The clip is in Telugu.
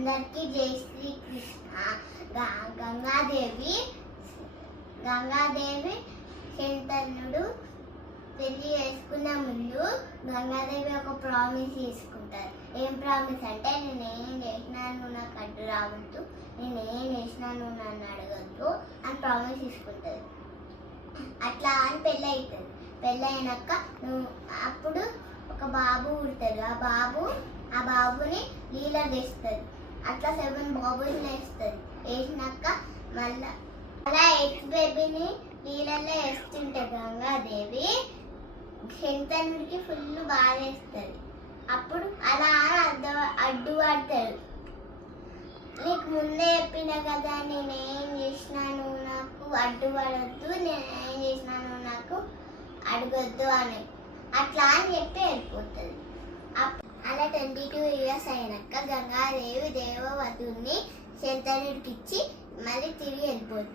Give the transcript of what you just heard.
అందరికీ జై శ్రీకృష్ణ. గంగాదేవి శంతనుడు పెళ్లి చేసుకున్న ముందు గంగాదేవి ఒక ప్రామిస్ తీసుకుంటారు. ఏం ప్రామిస్ అంటే, నేనేం చేసినా నువ్వు నాకు అడ్డు రావద్దు, నేనేం చేసినా నువ్వు నన్ను అడగద్దు అని ప్రామిస్ తీసుకుంటుంది. అట్లా అని పెళ్ళి అవుతుంది. పెళ్ళి అయినాక అప్పుడు ఒక బాబు పుడతాడు. ఆ బాబుని లీల చేస్తుంది. అట్లా 7 బాబుని వేస్తుంది. వేసినాక మళ్ళా అలా 8th బేబీని లీలలో వేస్తుంటే గంగాదేవి శంతనుడికి ఫుల్ బాధ వేస్తుంది. అప్పుడు అలా అడ్డు పడతాడు. నీకు ముందే చెప్పిన కదా, నేనేం చేసినా నువ్వు నాకు అడ్డుపడద్దు, నేనేం చేసినా నువ్వు నాకు అడగొద్దు అని అట్లా అని చెప్పి వెళ్ళిపోతుంది. అలా 22 years అయినాక గంగాదేవి దేవవధుని శంతనుడికి ఇచ్చి మళ్ళీ తిరిగి వెళ్ళిపోతుంది.